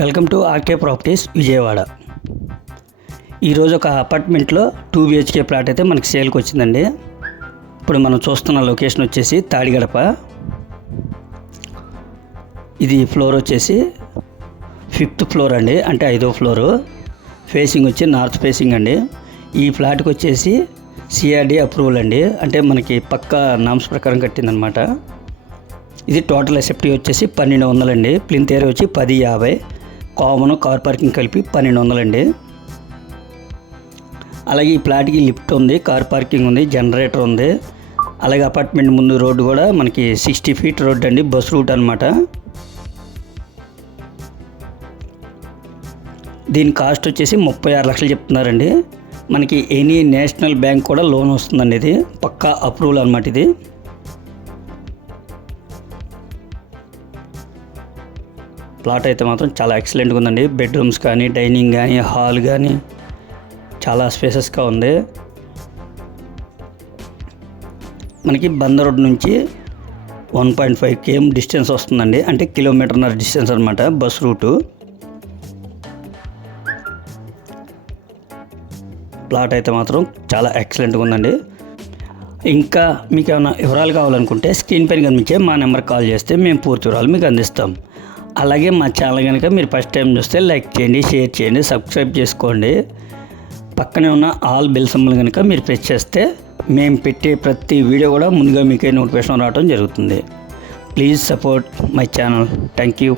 Welcome to RK properties Vijayawada. ఈరోజు ఒక అపార్ట్మెంట్లో 2 BHK ప్లాట్ అయితే మనకి సేల్కి వచ్చిందండి. ఇప్పుడు మనం చూస్తున్న లొకేషన్ వచ్చేసి తాడిగడప. ఇది ఫ్లోర్ వచ్చేసి 5th ఫ్లోర్ అండి, అంటే 5వ ఫ్లోరు. ఫేసింగ్ వచ్చి నార్త్ ఫేసింగ్ అండి. ఈ ఫ్లాట్కి వచ్చేసి CRD అప్రూవల్ అండి, అంటే మనకి పక్కా నామ్స్ ప్రకారం కట్టిందనమాట. ఇది టోటల్ ఎసెప్టీ వచ్చేసి 1200 అండి. ప్లింత్ ఏరియా వచ్చి 1050, కామన్ కార్ పార్కింగ్ కలిపి 1200 అండి. అలాగే ఈ ప్లాట్కి లిఫ్ట్ ఉంది, కార్ పార్కింగ్ ఉంది, జనరేటర్ ఉంది. అలాగే అపార్ట్మెంట్ ముందు రోడ్డు కూడా మనకి 60 feet రోడ్ అండి, బస్ రూట్ అనమాట. దీని కాస్ట్ వచ్చేసి 36 లక్షలు చెప్తున్నారండి. మనకి ఎనీ నేషనల్ బ్యాంక్ కూడా లోన్ వస్తుందండి. ఇది పక్కా అప్రూవల్ అనమాట. ఇది ప్లాట్ అయితే మాత్రం చాలా ఎక్సలెంట్గా ఉందండి. బెడ్రూమ్స్ కానీ, డైనింగ్ కానీ, హాల్ కానీ చాలా స్పేసెస్గా ఉంది. మనకి బందర్ రోడ్ నుంచి 1.5 km డిస్టెన్స్ వస్తుందండి, అంటే 1.5 కిలోమీటర్ డిస్టెన్స్ అనమాట బస్ రూటు. ప్లాట్ అయితే మాత్రం చాలా ఎక్సలెంట్గా ఉందండి. ఇంకా మీకు ఏమైనా వివరాలు కావాలనుకుంటే స్క్రీన్ పైన కనిపించే మా నెంబర్కి కాల్ చేస్తే మేము పూర్తి వివరాలు మీకు అందిస్తాం. అలాగే మా ఛానల్ కనుక మీరు ఫస్ట్ టైం చూస్తే లైక్ చేయండి, షేర్ చేయండి, సబ్స్క్రైబ్ చేసుకోండి. పక్కనే ఉన్న ఆల్ బెల్ సింబల్ కనుక మీరు ప్రెస్ చేస్తే మేము పెట్టే ప్రతి వీడియో కూడా ముందుగా మీకే నోటిఫికేషన్ రావడం జరుగుతుంది. Please support my channel. Thank you.